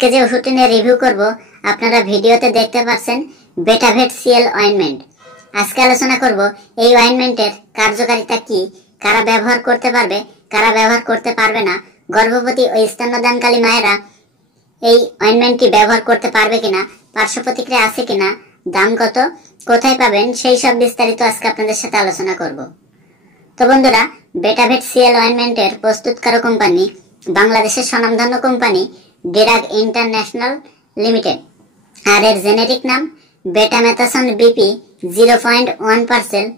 আজকে যে ওষুধটি নিয়ে রিভিউ করব আপনারা ভিডিওতে দেখতে পাচ্ছেন বেটাভেট সিএল অয়েন্টমেন্ট। আজকে আলোচনা করব এই অয়েন্টমেন্টের কার্যকারিতা কি, কারা ব্যবহার করতে পারবে, কারা ব্যবহার করতে পারবে না, গর্ভবতী ও স্তন্যদানকারী মায়েরা এই অয়েন্টমেন্টটি ব্যবহার করতে পারবে কিনা, পার্শ্ব প্রতিক্রিয়া আছে কিনা, দাম কত, কোথায় পাবেন, সেই সব বিস্তারিত আজকে আপনাদের সাথে আলোচনা করব। তো বন্ধুরা, বেটাভেট সিএল অয়েন্টমেন্টের প্রস্তুতকারক কোম্পানি বাংলাদেশের স্বনামধন্য কোম্পানি ডিরাগ ইন্টারন্যাশনাল লিমিটেড, আর এর জেনেরিক নাম বেটামেথাসন বিপি 0.1%,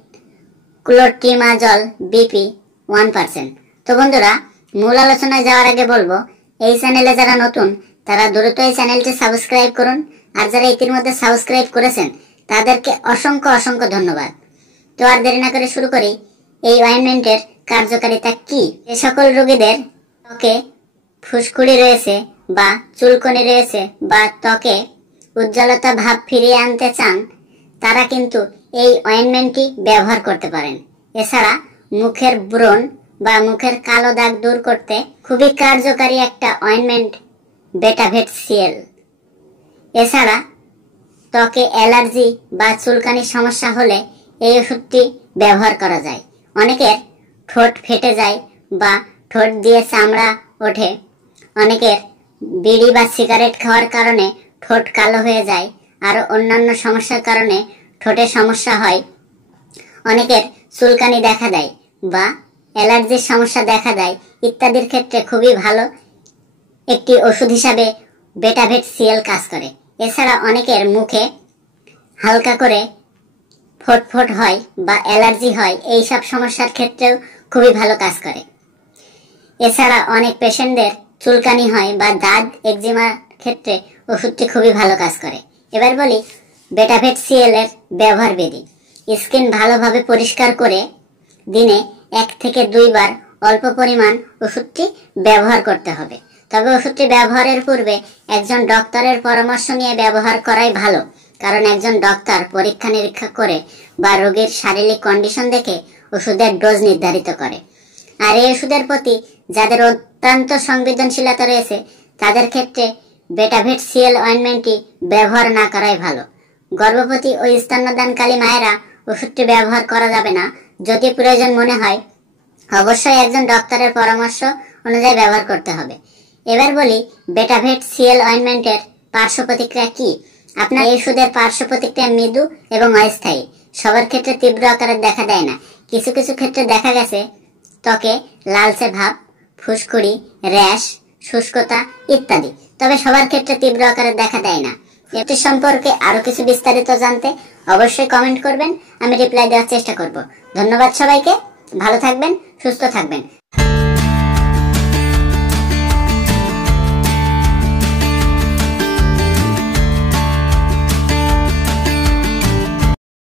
ক্লোট্রিমাজল বিপি 1%। তো বন্ধুরা, মূল আলোচনায় যাওয়ার আগে বলবো, এই চ্যানেলে যারা নতুন তারা দ্রুত এই চ্যানেলটি সাবস্ক্রাইব করুন, আর যারা ইতিমধ্যে সাবস্ক্রাইব করেছেন তাদেরকে অসংখ্য অসংখ্য ধন্যবাদ। তো আর দেরি না করে শুরু করি। এই অয়েন্টমেন্টের কার্যকারিতা কি? যে সকল রোগীদের ত্বকে ফুসকুড়ি রয়েছে বা চুলকনি রয়েছে বা ত্বকে উজ্জ্বলতা ভাব ফিরিয়ে আনতে চান, তারা কিন্তু এই অয়েন্টমেন্টটি ব্যবহার করতে পারেন। এছাড়া মুখের ব্রণ বা মুখের কালো দাগ দূর করতে খুবই কার্যকারী একটা অয়েন্টমেন্ট বেটাভেট সিএল। এছাড়া ত্বকে অ্যালার্জি বা চুলকানির সমস্যা হলে এই ওষুধটি ব্যবহার করা যায়। অনেকের ঠোঁট ফেটে যায় বা ঠোঁট দিয়ে চামড়া ওঠে, অনেকের বিড়ি বা সিগারেট খাওয়ার কারণে ঠোঁট কালো হয়ে যায়, আর অন্যান্য সমস্যার কারণে ঠোঁটের সমস্যা হয়, অনেকের চুলকানি দেখা দেয় বা অ্যালার্জির সমস্যা দেখা দেয়, ইত্যাদির ক্ষেত্রে খুবই ভালো একটি ওষুধ হিসাবে বেটাভেট সিএল কাজ করে। এছাড়া অনেকের মুখে হালকা করে ফোটফোট হয় বা অ্যালার্জি হয়, এই সব সমস্যার ক্ষেত্রেও খুবই ভালো কাজ করে। এছাড়া অনেক পেশেন্টদের চুলকানি হয় বা দাগ একজিমার ক্ষেত্রে ওষুধটি খুবই ভালো কাজ করে। এবার বলি বেটাভেট সিএল এর ব্যবহার বিধি। স্কিন ভালোভাবে পরিষ্কার করে দিনে 1 থেকে 2 বার অল্প পরিমাণ ওষুধটি ব্যবহার করতে হবে। তবে ওষুধটি ব্যবহারের পূর্বে একজন ডক্টরের পরামর্শ নিয়ে ব্যবহার করাই ভালো, কারণ একজন ডক্টর পরীক্ষা নিরীক্ষা করে বা রোগীর শারীরিক কন্ডিশন দেখে ওষুধের ডোজ নির্ধারিত করে। আর এই ওষুধের প্রতি যাদের অত্যন্ত সংবেদনশীলতা রয়েছে তাদের ক্ষেত্রে বেটাভেট সিএল অয়েন্টমেন্টটি ব্যবহার না করাই ভালো। গর্ভবতী ও স্তন্যদানকারী মায়েরা ওষুধটি ব্যবহার করা যাবে না। যদি প্রয়োজন মনে হয় অবশ্যই একজন ডক্টরের পরামর্শ অনুযায়ী ব্যবহার করতে হবে। এবার বলি বেটাভেট সিএল অয়েন্টমেন্টের পার্শ্ব প্রতিক্রিয়া কি। আপনার এই ওষুধের পার্শ্ব প্রতিক্রিয়া মৃদু এবং অস্থায়ী, সবার ক্ষেত্রে তীব্র আকারে দেখা দেয় না। কিছু কিছু ক্ষেত্রে দেখা গেছে ত্বকে লালচে ভাব, ফুসকুড়ি, র্যাশ, শুষ্কতা ইত্যাদি, তবে সবার ক্ষেত্রে তীব্র আকারে দেখা দেয় না। এটি সম্পর্কে আরো কিছু বিস্তারিত জানতে অবশ্যই কমেন্ট করবেন, আমি রিপ্লাই দেওয়ার চেষ্টা করব। ধন্যবাদ সবাইকে, ভালো থাকবেন, সুস্থ থাকবেন।